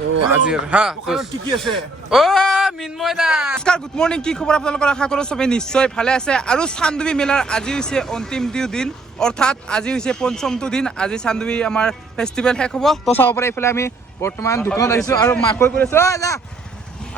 তো আজি হ্যাঁ কি আছে ও মিনময় দা নমস্কাৰ গুড মৰ্নিং কি খবৰ আপোনালোকৰ আশা কৰোঁ সবে নিশ্চয় ভালে আছে আৰু চান্দুবি মেলাৰ আজি হৈছে অন্তিম দিন অৰ্থাৎ আজি হৈছে পঞ্চমটো দিন আজি চান্দুবি আমাৰ ফেষ্টিভেল শেষ হ'ব তো চাব পাৰে এইফালে আমি বৰ্তমান দোকানত আহিছোঁ আৰু মাকৈ পৰিছোঁ যা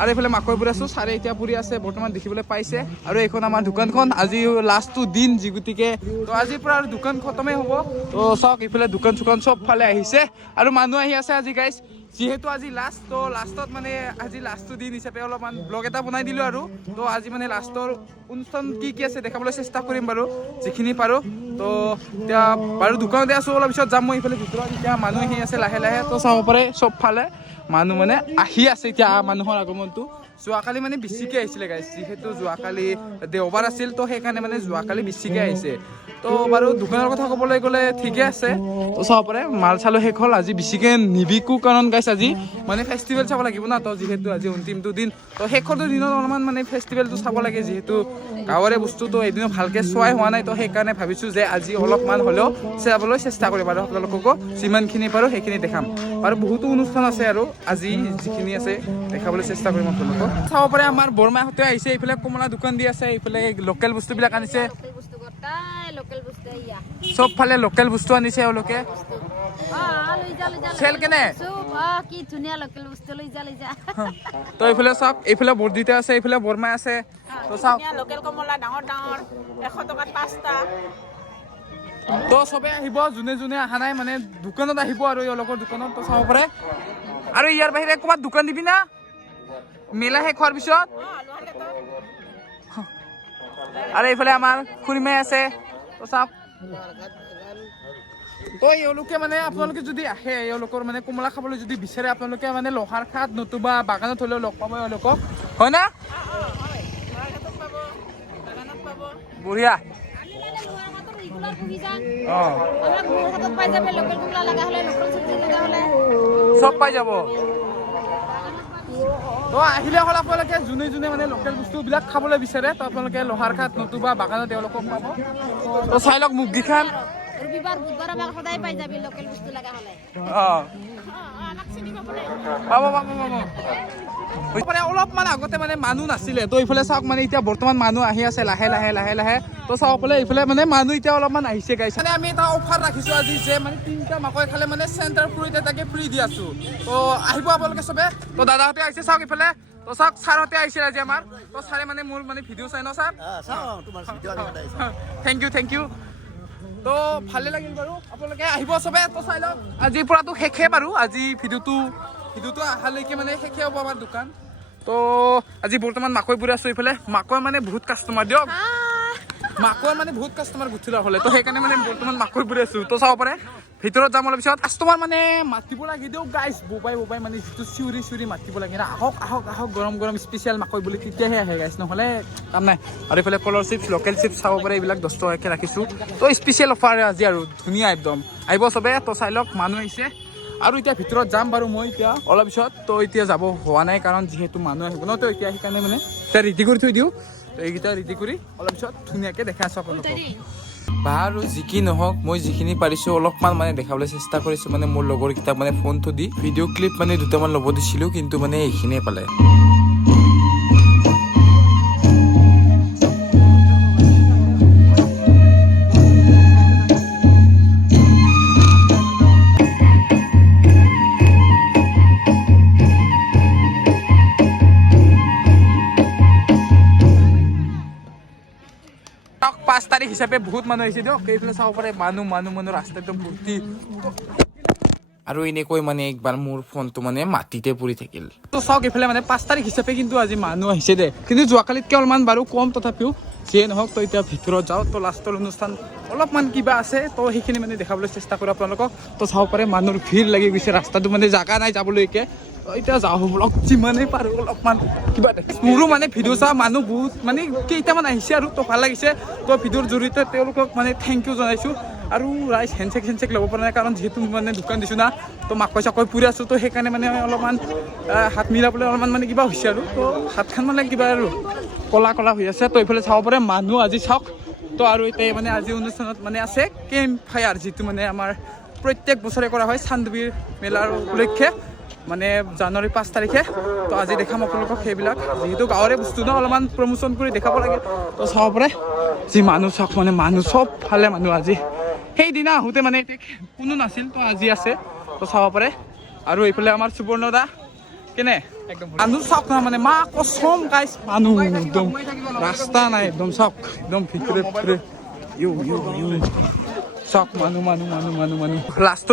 আৰু এইফালে মাকৈ পৰি আছোঁ চাৰে এতিয়া পৰি আছে বৰ্তমান দেখিবলৈ পাইছে আৰু এইখন আমাৰ দোকানখন আজি লাষ্টটো দিন যি গতিকে তো আজিৰ পৰা আৰু দোকান খতমেই হ'ব তো চাওক এইফালে দোকান চোকান চব ফালে আহিছে আৰু মানুহ আহি আছে আজি গাইজ যিহেতু আজি লাষ্ট তো লাষ্টত মানে আজি লাষ্টটো দিন হিচাপে অলপমান ব্লগ এটা বনাই দিলোঁ আৰু তো আজি মানে লাষ্টৰ অনুষ্ঠান কি আছে দেখাবলৈ চেষ্টা কৰিম বাৰু যিখিনি পাৰোঁ তো এতিয়া বাৰু দোকানতে আছোঁ অলপ পিছত যাম মই এইফালে ভিতৰত এতিয়া মানুহ আহি আছে লাহে লাহে তো চাব পাৰে চব ফালে মানুহ মানে আহি আছে এতিয়া মানুহৰ আগমনটো যোৱাকালি মানে বেছিকৈ আহিছিলে গাইজ যিহেতু যোৱাকালি দেওবাৰ আছিল তো সেইকাৰণে মানে যোৱাকালি বেছিকৈ আহিছে তো বাৰু দোকানৰ কথা ক'বলৈ গ'লে ঠিকে আছে তো চাব পাৰে মাল চালো শেষ হ'ল আজি বেছিকৈ নিবিকো কাৰণ গাইজ আজি মানে ফেষ্টিভেল চাব লাগিব না তো যিহেতু আজি অন্তিমটো দিন তো শেষৰটো দিনত অলপমান মানে ফেষ্টিভেলটো চাব লাগে যিহেতু গাঁৱৰে বস্তু তো এদিনো ভালকৈ চোৱাই হোৱা নাই তো সেইকাৰণে ভাবিছোঁ যে আজি অলপমান হ'লেও চাবলৈ চেষ্টা কৰিম আৰু আপোনালোককো যিমানখিনি পাৰোঁ সেইখিনি দেখাম আৰু বহুতো অনুষ্ঠান আছে আৰু আজি যিখিনি আছে দেখাবলৈ চেষ্টা কৰিম আপোনালোকক চাব পাৰে আমাৰ বৰমাহঁতে আহিছে এইফালে কমলা দোকান দি আছে এইফালে লোকেল বস্তুবিলাক আনিছে চব ফালে লোকেল বস্তু আনিছে এওঁলোকে চেল কেনে তো এইফালে চাওক এইফালে বৰ্দিতা আছে এইফালে বৰমাই আছে তো চাওক লোকেল কমলা ডাঙৰ ডাঙৰ 100 টকাত 5টা তো চবে আহিব যোনে যোনে অহা নাই মানে দোকানত আহিব আৰু এওঁলোকৰ দোকানত তো চাব পাৰে আৰু ইয়াৰ বাহিৰে ক'ৰবাত দোকান দিবি না মেলা শেষ হোৱাৰ পিছত আৰু এইফালে আমাৰ খুৰীমাই আছে তো চাওক তো এওঁলোকে মানে আপোনালোকে যদি আহে এওঁলোকৰ মানে কমলা খাবলৈ যদি বিচাৰে আপোনালোকে মানে লোহাৰ খাট নতুবা বাগানত হ'লেও লগ পাব এওঁলোকক হয় না বঢ়িয়া চব পাই যাব তো আহিলে হ'ল আপোনালোকে যোনে যোনে মানে লোকেল বস্তুবিলাক খাবলৈ বিচাৰে তো আপোনালোকে লোহাৰ খাট নতুবা বাগানত তেওঁলোকক পাব তো চাই লওক মুগীখান অলপমান আগতে মানে মানুহ নাছিলে তো এইফালে চাওক মানে এতিয়া বৰ্তমান মানুহ আহি আছে লাহে লাহে লাহে লাহে তো চাব পালে এইফালে মানে মানুহ এতিয়া অলপমান আহিছে গাইছে মানে আমি এটা অফাৰ ৰাখিছোঁ আজি যে মানে 3টা মাকৈ খালে মানে চেণ্টাৰ ফ্ৰুইট এটাকে ফ্ৰী দি আছোঁ তো আহিব আপোনালোকে চবে তো দাদাহঁতে আহিছে চাওক এইফালে তো চাওক ছাৰহঁতে আহিছিল আজি আমাৰ তো ছাৰে মানে মোৰ মানে ভিডিঅ' চাই ন ছাৰ থেংক ইউ তো ভালে লাগিল বাৰু আপোনালোকে আহিব চবে তো চাই লওক আজিৰ পৰাতো শেষে বাৰু আজি ভিডিঅ'টো অহালৈকে মানে শেষে হ'ব আমাৰ দোকান তো আজি বৰ্তমান মাকৈ পৰি আছোঁ এইফালে মাকৈ মানে বহুত কাষ্টমাৰ দিয়ক মাকৈ মানে বহুত কাষ্টমাৰ গুঠিলা হ'লে তো সেইকাৰণে মানে বৰ্তমান মাকৈ পৰি আছোঁ তো চাব পাৰে ভিতৰত যাম অলপ পিছত কাষ্টমাৰ মানে মাতিব লাগে দিয়ক গাইজ বোবাই মানে যিটো চিঞৰি মাতিব লাগে না আহক গৰম স্পেচিয়েল মাকৈ বুলি তেতিয়াহে আহে গাইজ নহ'লে কাম নাই আৰু এইফালে কলৰ চিপছ লোকেল চিপছ চাব পাৰে এইবিলাক 10 টকাকৈ ৰাখিছোঁ তো স্পেচিয়েল অফাৰ আজি আৰু ধুনীয়া একদম আহিব চবে তো চাই লওক মানুহ আহিছে আৰু এতিয়া ভিতৰত যাম বাৰু মই এতিয়া অলপ পিছত তো এতিয়া যাব হোৱা নাই কাৰণ যিহেতু মানুহ আহিব ন তো এতিয়া সেইকাৰণে মানে এতিয়া ৰেডি কৰি থৈ দিওঁ তো এইকেইটা ৰেডি কৰি অলপ পিছত ধুনীয়াকৈ দেখাই আছোঁ আপোনালোকক বাৰু যি কি নহওক মই যিখিনি পাৰিছোঁ অলপমান মানে দেখাবলৈ চেষ্টা কৰিছোঁ মানে মোৰ লগৰকেইটাক মানে ফোনটো দি ভিডিঅ' ক্লিপ মানে দুটামান ল'ব দিছিলোঁ কিন্তু মানে এইখিনিয়ে পালে তাৰিখ হিচাপে বহুত মানুহ আহিছে দিয়ক এইফালে চাব পাৰে মানুহ ৰাস্তা একদম ভৰ্তি আৰু এনেকৈ মানে একবাৰ মোৰ ফোনটো মানে মাটিতে পৰি থাকিল তো চাওক এইফালে মানে 5 তাৰিখ হিচাপে কিন্তু আজি মানুহ আহিছে দে কিন্তু যোৱাকালিতকৈ অলপমান বাৰু কম তথাপিও যিয়ে নহওক তো এতিয়া ভিতৰত যাওঁ তো লাষ্টৰ অনুষ্ঠান অলপমান কিবা আছে তো সেইখিনি মানে দেখাবলৈ চেষ্টা কৰোঁ আপোনালোকক তো চাব পাৰে মানুহৰ ভিৰ লাগি গৈছে ৰাস্তাটো মানে জাগা নাই যাবলৈকে এতিয়া যাওঁ ব্লগ যিমানেই পাৰোঁ অলপমান কিবা মোৰো মানে ভিডিঅ' চোৱা মানুহ বহুত মানে কেইটামান আহিছে আৰু তো ভাল লাগিছে তো ভিডিঅ'ৰ জৰিয়তে তেওঁলোকক মানে থেংক ইউ জনাইছোঁ আৰু ৰাইজ হেণ্ডচেক ল'ব পৰা নাই কাৰণ যিহেতু মানে দোকান দিছোঁ না তো মাকৈ চাকৈ পুৰি আছোঁ তো সেইকাৰণে মানে অলপমান হাত মিলাবলৈ অলপমান মানে কিবা হৈছে আৰু তো হাতখন মানে কিবা আৰু কলা হৈ আছে তো এইফালে চাব পাৰে মানুহ আজি চাওক তো আৰু এতিয়া মানে আজি অনুষ্ঠানত মানে আছে কেম্প ফায়াৰ যিটো মানে আমাৰ প্ৰত্যেক বছৰে কৰা হয় চান্দুবিৰ মেলাৰ উপলক্ষে মানে জানুৱাৰী 5 তাৰিখে তো আজি দেখাম আপোনালোকক সেইবিলাক যেহেতু গাঁৱৰে বস্তু ন অলপমান প্ৰমোশ্যন কৰি দেখাব লাগে তো চাব পাৰে যি মানুহ চাওক মানে মানুহ চব ফালে মানুহ আজি সেইদিনা আহোঁতে মানে কোনো নাছিল তো আজি আছে তো চাব পাৰে আৰু এইফালে আমাৰ সুবৰ্ণ দা কেনে একদম মানুহ চাওক না মানে মা কচম গাইছ মানুহ একদম ৰাস্তা নাই একদম চাওক একদম ভিতৰে ভিতৰে চাওক মানুহ লাষ্ট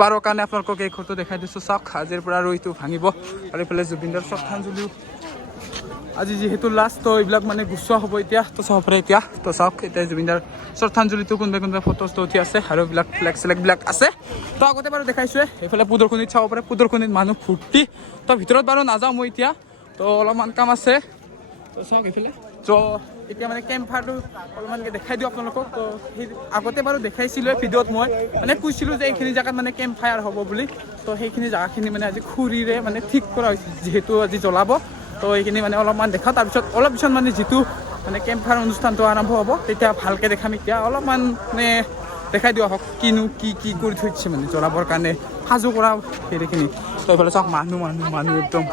বাৰৰ কাৰণে আপোনালোকক এই ঘৰটো দেখাই দিছোঁ চাওক আজিৰ পৰা আৰু এইটো ভাঙিব আৰু এইফালে জুবিনদাৰ শ্ৰদ্ধাঞ্জলিও আজি যিহেতু লাষ্ট তো এইবিলাক মানে গুচোৱা হ'ব এতিয়া তো চাব পাৰে এতিয়া তো চাওক এতিয়া জুবিনদাৰ শ্ৰদ্ধাঞ্জলিটো কোনোবাই ফটোজটো উঠি আছে আৰু এইবিলাক ফ্লেগ চেলেগবিলাক আছে তো আগতে বাৰু দেখাইছোৱে এইফালে পুদৰখনিত চাব পাৰে পুদৰখনিত মানুহ ফূৰ্তি তো ভিতৰত বাৰু নাযাওঁ মই এতিয়া তো অলপমান কাম আছে তো চাওক এইফালে তো এতিয়া মানে কেম্প ফায়াৰটো অলপমানকৈ দেখাই দিওঁ আপোনালোকক তো সেই আগতে বাৰু দেখাইছিলোঁ ভিডিঅ'ত মই মানে কৈছিলোঁ যে এইখিনি জেগাত মানে কেম্প ফায়াৰ হ'ব বুলি তো সেইখিনি জেগাখিনি মানে আজি খৰিৰে মানে ঠিক কৰা হৈছে যিহেতু আজি জ্বলাব তো এইখিনি মানে অলপমান দেখাওঁ তাৰপিছত অলপ পিছত মানে যিটো মানে কেম্প ফায়াৰ অনুষ্ঠানটো আৰম্ভ হ'ব তেতিয়া ভালকৈ দেখাম এতিয়া অলপমান মানে দেখাই দিওঁ আহক কিনো কি কৰি থৈছে মানে জ্বলাবৰ কাৰণে সাজু কৰা হেৰিখিনি তো এইফালে চাওক মানুহ একদম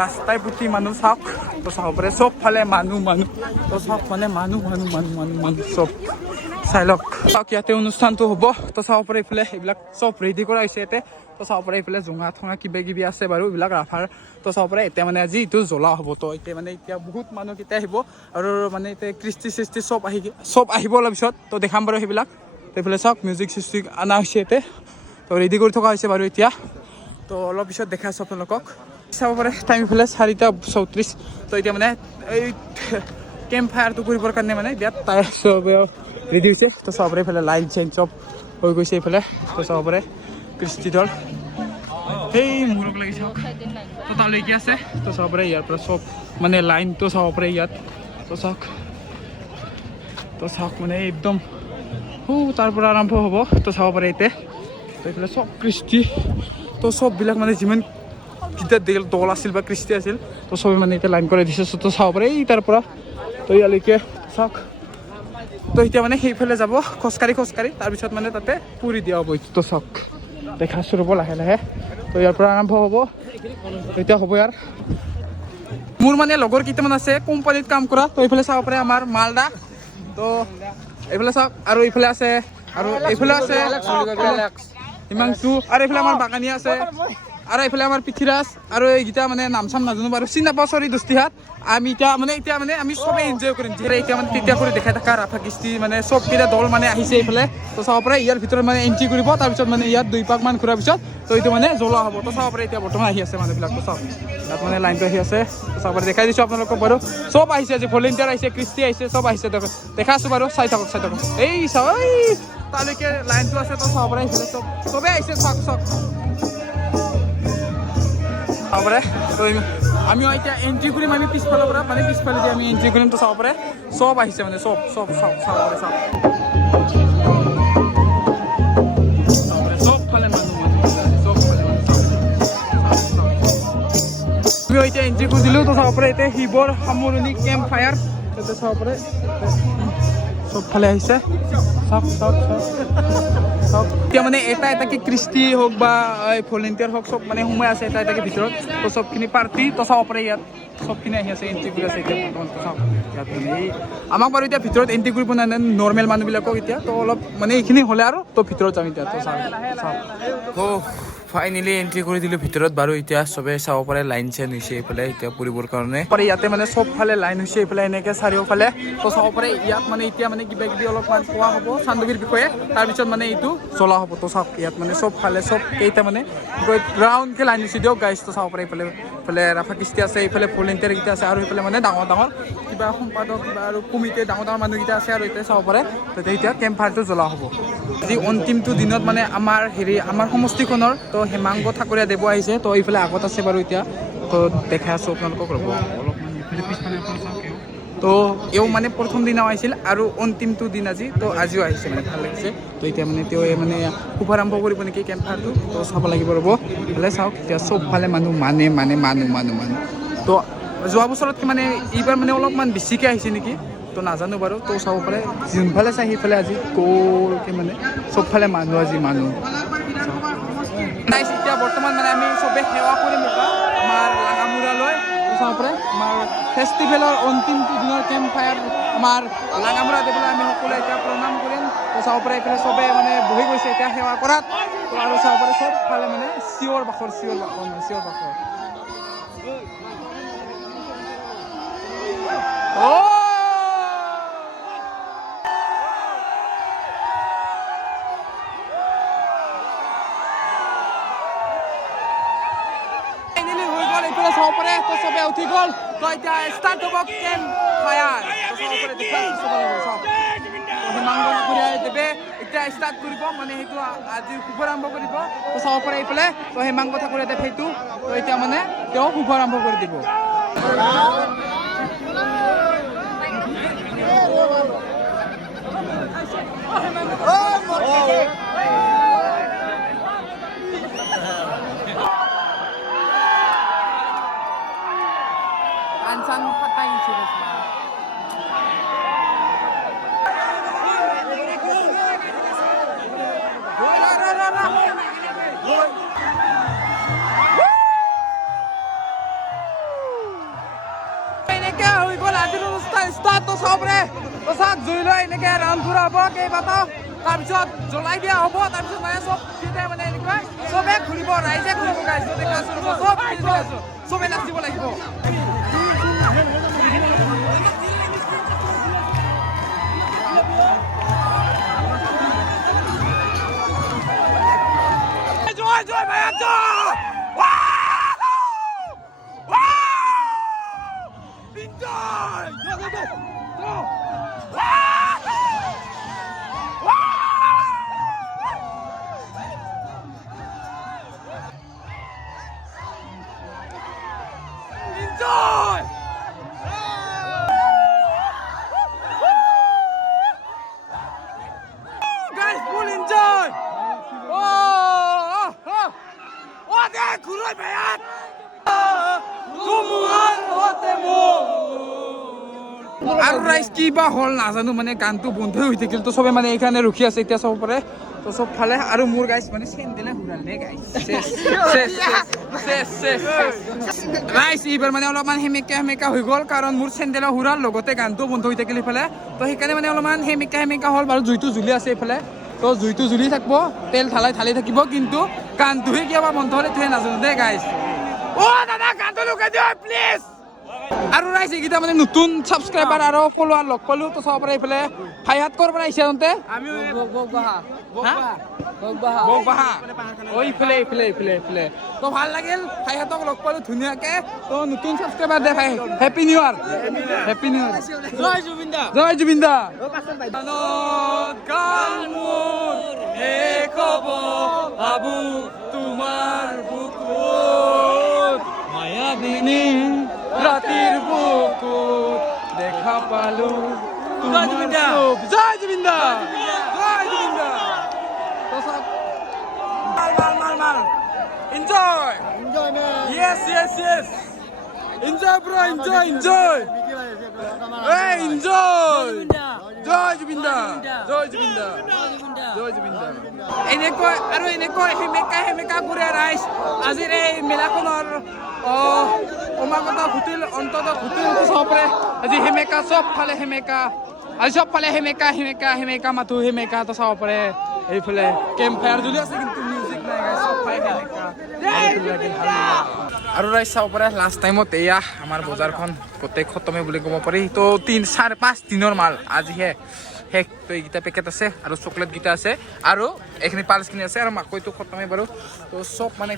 ৰাস্তাই প্ৰতি মানুহ চাওক তো চাব পাৰে চব ফালে মানুহ তো চাওক মানে মানুহ চব চাই লওক চাওক ইয়াতে অনুষ্ঠানটো হ'ব তো চাব পাৰে এইফালে এইবিলাক চব ৰেডি কৰা হৈছে ইয়াতে তো চাব পাৰে এইফালে জোঙা ঠোঙা কিবি আছে বাৰু এইবিলাক ৰাফাৰ তো চাব পাৰে এতিয়া মানে আজি এইটো জ্বলা হ'ব তো এতিয়া বহুত মানুহ কেতিয়া আহিব আৰু মানে এতিয়া কৃষ্টি সৃষ্টি চব আহিব অলপ পিছত তো দেখাম বাৰু সেইবিলাক তো এইফালে চাওক মিউজিক চিউজিক অনা হৈছে ইয়াতে তো ৰেডি কৰি থকা হৈছে বাৰু এতিয়া তো অলপ পিছত দেখাইছোঁ আপোনালোকক চাব পাৰে টাইম ইফালে 4:34 তো এতিয়া মানে এই কেম্প ফায়াৰটো কৰিবৰ কাৰণে মানে ইয়াত টায়াৰ চব ৰেডি হৈছে তো চাব পাৰে এইফালে লাইন চেইন চব হৈ গৈছে এইফালে তো চাব পাৰে কৃষ্টি দল সেই মূৰক লাগি চাওক তো তালৈকে আছে তো চাব পাৰে ইয়াৰ পৰা চব মানে লাইনটো চাব পাৰে ইয়াত তো চাওক মানে একদম তাৰ পৰা আৰম্ভ হ'ব তো চাব পাৰে এতিয়া তো এইফালে চব কৃষ্টি তো চববিলাক মানে যিমান গীতাৰ দল আছিল বা কৃষ্টি আছিল তো চবে মানে এতিয়া লাইন কৰাই দিছে তো চাব পাৰে এই তাৰ পৰা তো ইয়ালৈকে চাওক তো এতিয়া মানে সেইফালে যাব খোজকাঢ়ি তাৰপিছত মানে তাতে পুৰি দিয়া হ'ব তো চাওক দেখাইছোঁ ৰ'ব লাহে তো ইয়াৰ পৰা আৰম্ভ হ'ব এতিয়া হ'ব ইয়াৰ মোৰ মানে লগৰ কেইটামান আছে কোম্পানীত কাম কৰা তো এইফালে চাব পাৰে আমাৰ মালদা তো এইফালে চাওক আৰু এইফালে আছে হিমাংশু আৰু এইফালে আমাৰ বাগানী আছে আৰু এইফালে আমাৰ পৃথ্বীৰাজ আৰু এইকেইটা মানে নাম চাম নাজানো বাৰু চিনি নাপাওঁ চৰি দস্তিহাত আমি এতিয়া মানে আমি চবেই এনজয় কৰিম যিহেতু এতিয়া মানে তেতিয়া কৰি দেখাই থকা ৰাফা কৃষ্টি মানে চবকেইটা দল মানে আহিছে এইফালে তো চাব পাৰে ইয়াৰ ভিতৰত মানে এণ্ট্ৰি কৰিব তাৰপিছত মানে ইয়াত 2 পাকমান ঘূৰাৰ পিছত তো এইটো মানে জ্বলোৱা হ'ব তো চাব পাৰে এতিয়া বৰ্তমান আহি আছে মানুহবিলাক তো চাওক তাত মানে লাইনটো আহি আছে তো চাব পাৰে দেখাই দিছোঁ আপোনালোকক বাৰু চব আহিছে আজি ভলেণ্টিয়াৰ আহিছে কৃষ্টি আহিছে চব আহিছে দেখাইছোঁ বাৰু চাই থাকক এই চাওক তালৈকে লাইনটো আছে তো চাব পাৰে এইফালে চবেই আহিছে চাওক চাব পাৰে তো আমিও এতিয়া এণ্ট্ৰি কৰিম আমি পিছফালৰ পৰা মানে পিছফালে দি আমি এণ্ট্ৰি কৰিম তো চাব পাৰে চব আহিছে মানে চব চাব পাৰে চবফালে মানুহ আমিও এতিয়া এণ্ট্ৰি কৰি দিলোঁ তো চাব পাৰে এতিয়া শিৱৰ সামৰণি কেম্প ফায়াৰ তাতে চাব পাৰে চবফালে আহিছে চাওক এতিয়া মানে এটাকে কৃষ্টি হওক বা ভলেণ্টিয়াৰ হওক চব মানে সোমাই আছে এটাকে ভিতৰত তো চবখিনি পাৰ্টি তো চাব পাৰে ইয়াত চবখিনি আহি আছে এণ্ট্ৰি কৰি আছে এতিয়া বৰ্তমান চাওক ইয়াত মানে এই আমাক বাৰু এতিয়া ভিতৰত এণ্ট্ৰি কৰিব নাই নৰ্মেল মানুহবিলাকক এতিয়া তো অলপ মানে এইখিনি হ'লে আৰু তো ভিতৰত যাম এতিয়া তো চাওক ফাইনেলি এণ্ট্ৰি কৰি দিলোঁ ভিতৰত বাৰু এতিয়া চবে চাব পাৰে লাইন চেইন হৈছে এইফালে এতিয়া পৰিবৰ কাৰণে ইয়াতে মানে চবফালে লাইন হৈছে এইফালে এনেকৈ চাৰিওফালে তো চাব পাৰে ইয়াত মানে এতিয়া মানে কিবা অলপমান কোৱা হ'ব চান্দুবীৰ বিষয়ে তাৰপিছত মানে এইটো জ্বলা হ'ব তো চাওক ইয়াত মানে চবফালে চব কেইটা মানে ৰাউণ্ডকৈ লাইন হৈছে দিয়ক গাইজ তো চাব পাৰে এইফালে ৰাফা কৃষ্টি আছে এইফালে ভলেণ্টিয়াৰ কেইটা আছে আৰু এইফালে মানে ডাঙৰ কিবা সম্পাদক কিবা আৰু কমিটি ডাঙৰ মানুহকেইটা আছে আৰু এতিয়া চাব পাৰে তেতিয়া এতিয়া কেম্প ফায়াৰটো জ্বলা হ'ব আজি অন্তিমটো দিনত মানে আমাৰ সমষ্টিখনৰ তো হেমাংগ ঠাকুৰীয়া দেৱ আহিছে তো এইফালে আগত আছে বাৰু এতিয়া তো দেখাই আছোঁ আপোনালোকক ৰ'ব অলপমান তো এওঁ মানে প্ৰথম দিনাও আহিছিল আৰু অন্তিমটো দিন আজি তো আজিও আহিছে মানে ভাল লাগিছে তো এতিয়া মানে তেওঁ মানে শুভাৰম্ভ কৰিব নেকি কেম্প ফায়াৰটো তো চাব লাগিব ৰ'ব ভালে চাওক এতিয়া চবফালে মানুহ মানুহ তো যোৱা বছৰতকৈ মানে এইবাৰ মানে অলপমান বেছিকৈ আহিছে নেকি তো নাজানো বাৰু তো চাব পাৰে যোনফালে চাই সেইফালে আজি গ'লকৈ মানে চবফালে মানুহ আজি গাইছ এতিয়া বৰ্তমান মানে আমি চবে সেৱা কৰিম এটা আমাৰ লাঙামুৰালৈ চাওঁপৰে আমাৰ ফেষ্টিভেলৰ অন্তিমটো দিনৰ কেম্প ফায়াৰ আমাৰ লাঙামুৰা দেৱলৈ আমি সকলোৱে এতিয়া প্ৰণাম কৰিম তো চাওঁপৰে এইফালে চবে মানে বহি গৈছে এতিয়া সেৱা কৰাত তো আৰু চাওঁপৰে চবফালে মানে চিঞৰ বাখৰ চবৰে তো চবে উঠি গ'ল তো এতিয়া ষ্টাৰ্ট হ'ব কেম্প ফায়াৰ তো চবৰে দেখা চব হিমাংগ ঘূৰাই দেৱে এতিয়া ষ্টাৰ্ট কৰিব মানে সেইটো আজি শুভাৰম্ভ কৰিব তো চাব পাৰে এইফালে তো হিমাংগ ঠাকুৰে দেৱ সেইটো তো এতিয়া মানে তেওঁ শুভাৰম্ভ কৰি দিব Ansan patay sila sa এনেকে হৈ গ'ল আজিৰ অনুষ্ঠান ষ্টাৰ্ট চবৰে প্ৰসাদ জুই লৈ এনেকে ৰাউণ্ড ঘূৰা হ'ব কেইবাটাও তাৰপিছত জ্বলাই দিয়া হ'ব তাৰপিছত মানে চব তেতিয়া মানে এনেকুৱা চবে ঘূৰিব ৰাইজে ঘূৰিব গাইছ দেখা আছো চবে নাচিব লাগিব Joy, man, joy! Enjoy! Go! Enjoy! Guys, full enjoy! Kulay bayat! Tumuhan hote mo! আৰু ৰাইজ কি বা হ'ল নাজানো মানে গানটো বন্ধ হৈ থাকিল তো চবে মানে এইখানে ৰখি আছে এতিয়া চব পাৰে তো চব ফালে আৰু মোৰ গাইছ মানে চেণ্ডেলে ঘূৰাল নে গাইছ ৰাইজ এইবাৰ মানে অলপমান সেমেকা হৈ গ'ল কাৰণ মোৰ চেণ্ডেলে ঘূৰাল লগতে গানটো বন্ধ হৈ থাকিল এইফালে তো সেইকাৰণে মানে অলপমান সেমেকা হ'ল বাৰু জুইটো জ্বলি আছে এইফালে তো জুইটো জ্বলি থাকিব তেল ঢালি থাকিব কিন্তু গানটোহে কিবা বন্ধ হ'লে তুহে নাজানো দেই গাইছ দাদা গানটো লগাই দিয়ক প্লিজ আৰু ৰাইজ এইকেইটা মানে নতুন ছাবস্ক্ৰাইবাৰ আৰু ফলোৱাৰ লগ পালোঁ তো চাব পাৰে এইফালে ফাইহাত ক'ৰ পৰা আহিছে তহঁতে বগবাহা এইফালে তো ভাল লাগিল ফাইহাতক লগ পালোঁ ধুনীয়াকে তো নতুন ছাবস্ক্ৰাইবাৰ দে ভাই হেপী নিউ ইয়াৰ জয় জুবিন দা বাবু তোমাৰ বুকুত মায়াবিনী ৰাতিৰ বুকুত দেখা পালো জয় জুবিন দা মাল enjoy yes enjoy bro enjoy hey enjoy জয় জুবিন দা এনেকৈ সেমেকা ঘূৰে ৰাইজ আজিৰ এই মেলাখনৰ সমাগত ঘটিল অন্তত ঘটিল চবৰে আজি সেমেকা চবফালে সেমেকা মাথো সেমেকা তো চাব পাৰে এইফালে কেম্প ফায়াৰ জ্বলি আছে কিন্তু মিউজিক নাই আৰু ৰাইজ চাব পাৰে লাষ্ট টাইমত এয়া আমাৰ বজাৰখন গোটেই খতমে বুলি ক'ব পাৰি তো 4-5 দিনৰ মাল আজিহে শেষ তো এইকেইটা পেকেট আছে আৰু চকলেটকেইটা আছে আৰু এইখিনি পাল্চখিনি আছে আৰু মাকৈটো খতমে বাৰু তো চব মানে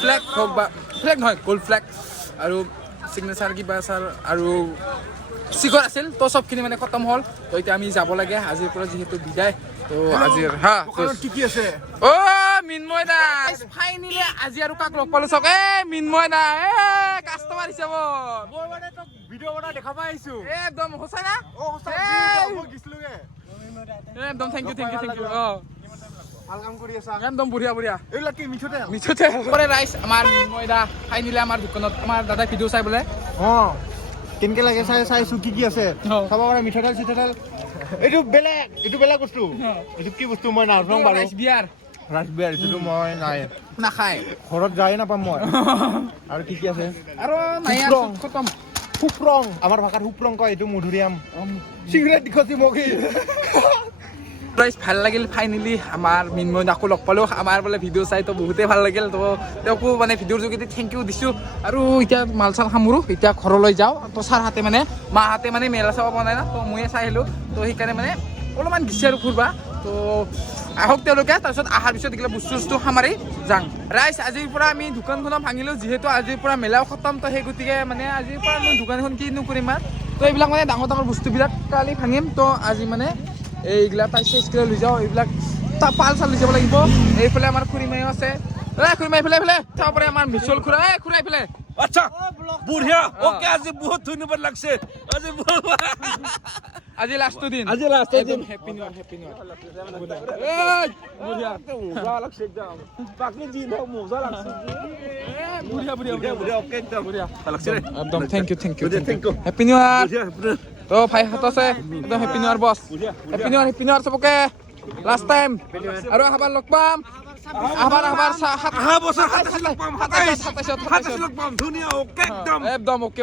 ফ্লেগ হওক বা ফ্লেগ নহয় গ'ল্ড ফ্লেগ আৰু চিগনেচাৰ কিবা চাৰ আৰু চিগৰ আছিল তো চবখিনি মানে খতম হ'ল তো এতিয়া আমি যাব লাগে আজিৰ পৰা যিহেতু বিদায় তো আজিৰ কি আছে মিনময় দা ফাইনেলি আজি আৰু কাক লগ পালো চাওক মিনময় দা কাষ্টমাৰ হিচাপত মই মানে তোক ভিডিঅ' বনাই দেখা পাই আহিছো একদম সঁচা না একদম থেংক ইউ ভাল কাম কৰি আছা একদম বঢ়িয়া এইবিলাক কি মিঠতে কৰে ৰাইজ আমাৰ মিনময় দা ফাইনেলি আমাৰ দোকানত আমাৰ দাদাই ভিডিঅ' চাই বোলে কেনেকে লাগে চাইছো কি আছে চাব পাৰে মিঠাতেল এইটো বেলেগ বস্তু এইটো কি বস্তু মই নাজানো বাৰু বিয়াৰ ৰাসবিয়াৰ যিটো মই নাই নাখায় ঘৰত যায় নাপাম মই আৰু কি আছে আৰু নাই শুক্ৰং। খতম সুপ্ৰং আমাৰ ভাষাত সুপ্ৰং কয় এইটো মধুৰিআম চিগাৰেট দিখছি মোক গাইজ ভাল লাগিল ফাইনেলি আমাৰ মিন্ময় দাকো লগ পালোঁ আমাৰ বোলে ভিডিঅ' চাই তো বহুতেই ভাল লাগিল তো তেওঁকো মানে ভিডিঅ'ৰ যোগেদি থেংক ইউ দিছোঁ আৰু এতিয়া মাল চাল সামৰোঁ এতিয়া ঘৰলৈ যাওঁ তো ছাৰহাতে মানে মাহঁতে মানে মেলা চাব পৰা নাই না তো ময়ে চাই আহিলোঁ তো সেইকাৰণে মানে অলপমান গিছে আৰু ফুৰবা তো আহক তেওঁলোকে তাৰপিছত অহাৰ পিছত এইগিলা বস্তু চস্তু সামাৰি যাওঁ ৰাইজ আজিৰ পৰা আমি দোকানখনো ভাঙিলোঁ যিহেতু আজিৰ পৰা মেলাও খতম তো সেই গতিকে মানে আজিৰ পৰা মই দোকানখন কিনো কৰিম আৰু তো এইবিলাক মানে ডাঙৰ ডাঙৰ বস্তুবিলাক কালি ভাঙিম তো আজি মানে এইগিলা পাইছে স্কুলে লৈ যাওঁ এইবিলাক পাল চাল লৈ যাব লাগিব এইফালে আমাৰ খুৰীমাইও আছে খুৰীমাই এইফালে এইফালে চাব পাৰে আমাৰ মিছল খুৰা খুৰা এইফালে আচ্ছা বঢ়িয়া ওকে আজি বহুত ধন্যবাদ লাগছে আজি লাষ্ট দিন আজি লাষ্ট দিন হেপী নিউ ইয়াৰ মজা লাগছে একদম বাকি দিন মজা লাগছে বঢ়িয়া বঢ়িয়া বঢ়িয়া ওকে একদম বঢ়িয়া লাগছে রে একদম thank you Thank you. Happy new year বঢ়িয়া তো ভাই হাত আছে একদম হেপী নিউ ইয়াৰ বছ হেপী নিউ ইয়াৰ চবকে লাষ্ট টাইম আৰু আহবাৰ লগ পাম আহবাৰ আহা বছৰ 27 লগ পাম 27 লগ পাম ধুনীয়া ওকে একদম একদম অ'কে